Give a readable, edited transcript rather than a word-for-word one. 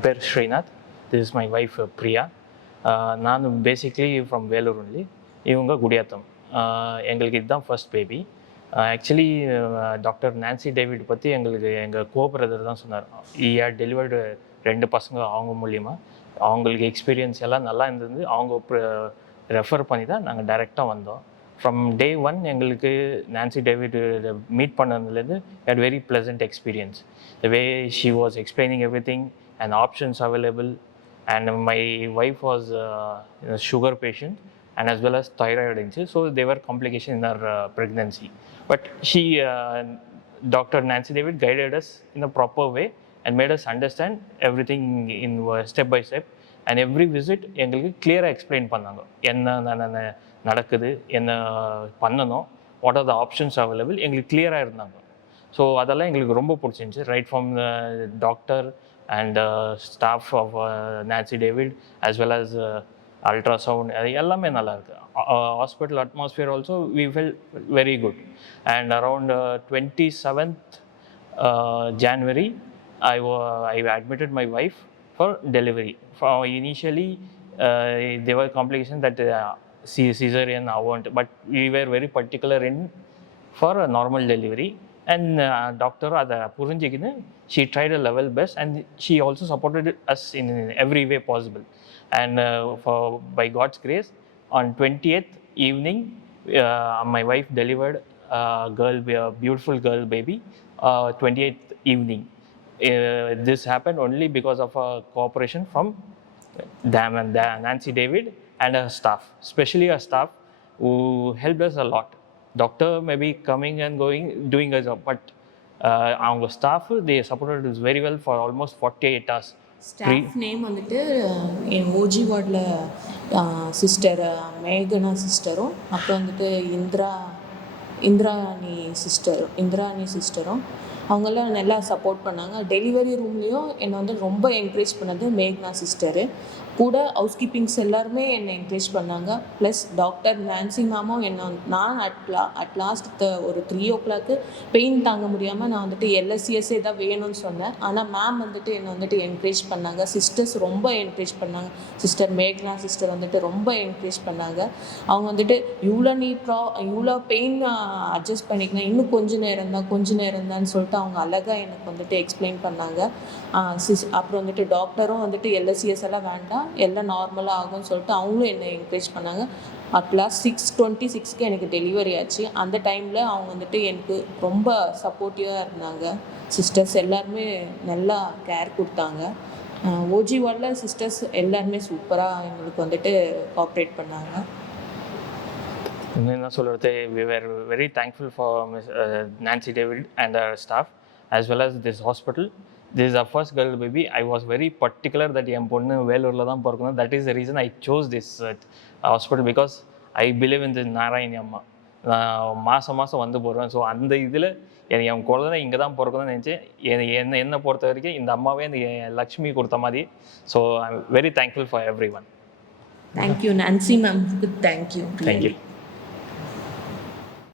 என் பேர் Srinath. This is my wife Priya. நான் basically from Vellore only. இவங்க குடியாத்தம். எங்களுக்கு இதுதான் first baby. Actually doctor Nancy David பற்றி எங்களுக்கு எங்கள் கோ பிரதர் தான் சொன்னார். ஹேட் டெலிவர்டு 2 பசங்க அவங்க மூலிமா. அவங்களுக்கு எக்ஸ்பீரியன்ஸ் எல்லாம் நல்லா இருந்தது. அவங்க ரெஃபர் பண்ணி தான் நாங்கள் டைரெக்டாக வந்தோம். ஃப்ரம் டே 1 எங்களுக்கு நான்சி டேவிட் மீட் பண்ணதுலேருந்து had very pleasant experience. The way she was explaining everything and options available. And my wife was sugar patient and as well as thyroid issue, so there were complications in her pregnancy, but Dr. Nancy David guided us in a proper way and made us understand everything in step by step, and every visit எங்களுக்கு clear-ஆ explain பண்ணாங்க. என்ன நடக்குது, என்ன பண்ணணும், what are the options available, எங்களுக்கு clear-ஆ இருந்தாங்க. So அதெல்லாம் எங்களுக்கு ரொம்ப பிடிச்சிருந்துச்சி. Right from doctor and staff of Nancy David as well as ultrasound, அது எல்லாமே நல்லாயிருக்கு. Hospital atmosphere also we felt very good. And around 27th January I admitted my wife for delivery. Initially there were complications that cesarean I want, but we were very particular in for a normal delivery. And doctor அதை புரிஞ்சுக்கின்னு she tried her level best and she also supported us in every way possible. And by God's grace, on 20th evening my wife delivered a beautiful girl baby. 28th evening. This happened only because of a cooperation from Nancy David and her staff, especially her staff who helped us a lot. Doctor may be coming and going doing a job, but our staff, they supported us very well for almost 48 hours. Staff name வந்துட்டு என் OG வார்டில் sister மேகனா சிஸ்டரும், அப்புறம் வந்துட்டு இந்திராணி சிஸ்டரும் அவங்கெல்லாம் நல்லா support பண்ணாங்க. Delivery ரூம்லேயும் என்னை வந்து ரொம்ப என்கரேஜ் பண்ணது மேக்னா சிஸ்டரு. கூட ஹவுஸ் கீப்பிங்ஸ் எல்லாருமே என்னை என்கரேஜ் பண்ணாங்க. ப்ளஸ் டாக்டர் நான்சி மேமும் நான் அட் லாஸ்ட் ஒரு 3 o'clock பெயின் தாங்க முடியாமல் நான் வந்துட்டு எல்எஸ்சிஎஸ்ஸே தான் வேணும்னு சொன்னேன். ஆனால் மேம் வந்துட்டு என்னை வந்துட்டு என்கரேஜ் பண்ணாங்க. சிஸ்டர்ஸ் ரொம்ப என்கரேஜ் பண்ணாங்க. சிஸ்டர் மேக்னா சிஸ்டர் வந்துட்டு ரொம்ப என்கரேஜ் பண்ணாங்க. அவங்க வந்துட்டு இவ்வளோ பெயின் அட்ஜஸ்ட் பண்ணிக்கணும், இன்னும் கொஞ்சம் நேரம் தான் சொல்லிட்டு அவங்க அழகாக எனக்கு வந்துட்டு எக்ஸ்பிளைன் பண்ணாங்க. அப்புறம் வந்துட்டு டாக்டரும் வந்துட்டு எல்எஸ்சிஎஸ் எல்லாம் வேண்டாம், எல்லாம் நார்மலாக ஆகும்னு சொல்லிட்டு அவங்களும் என்னை என்கரேஜ் பண்ணாங்க. அட்லாஸ்ட் 6:26 எனக்கு டெலிவரி ஆச்சு. அந்த டைமில் அவங்க வந்துட்டு எனக்கு ரொம்ப சப்போர்ட்டிவாக இருந்தாங்க. சிஸ்டர்ஸ் எல்லாருமே நல்லா கேர் கொடுத்தாங்க. ஓஜி வார்டில் சிஸ்டர்ஸ் எல்லாருமே சூப்பராக எங்களுக்கு வந்துட்டு கோஆப்ரேட் பண்ணாங்க. என்ன சொல்கிறது, we were very thankful for Nancy David and her staff as well as this hospital. This is our first girl baby. I was very particular that என் பொண்ணு வேலூரில் தான் பிறக்கணும். That is the reason I chose this hospital, because I believe in this Narayani அம்மா. நான் மாதம் வந்து போடுவேன். So அந்த இதில் என் குழந்தை இங்கே தான் பிறக்கணும்னு நினச்சேன். என்னை பொறுத்த வரைக்கும் இந்த அம்மாவே இந்த லக்ஷ்மி கொடுத்த மாதிரி. So I am very thankful for every one. Thank you Nancy ma'am. Thank you.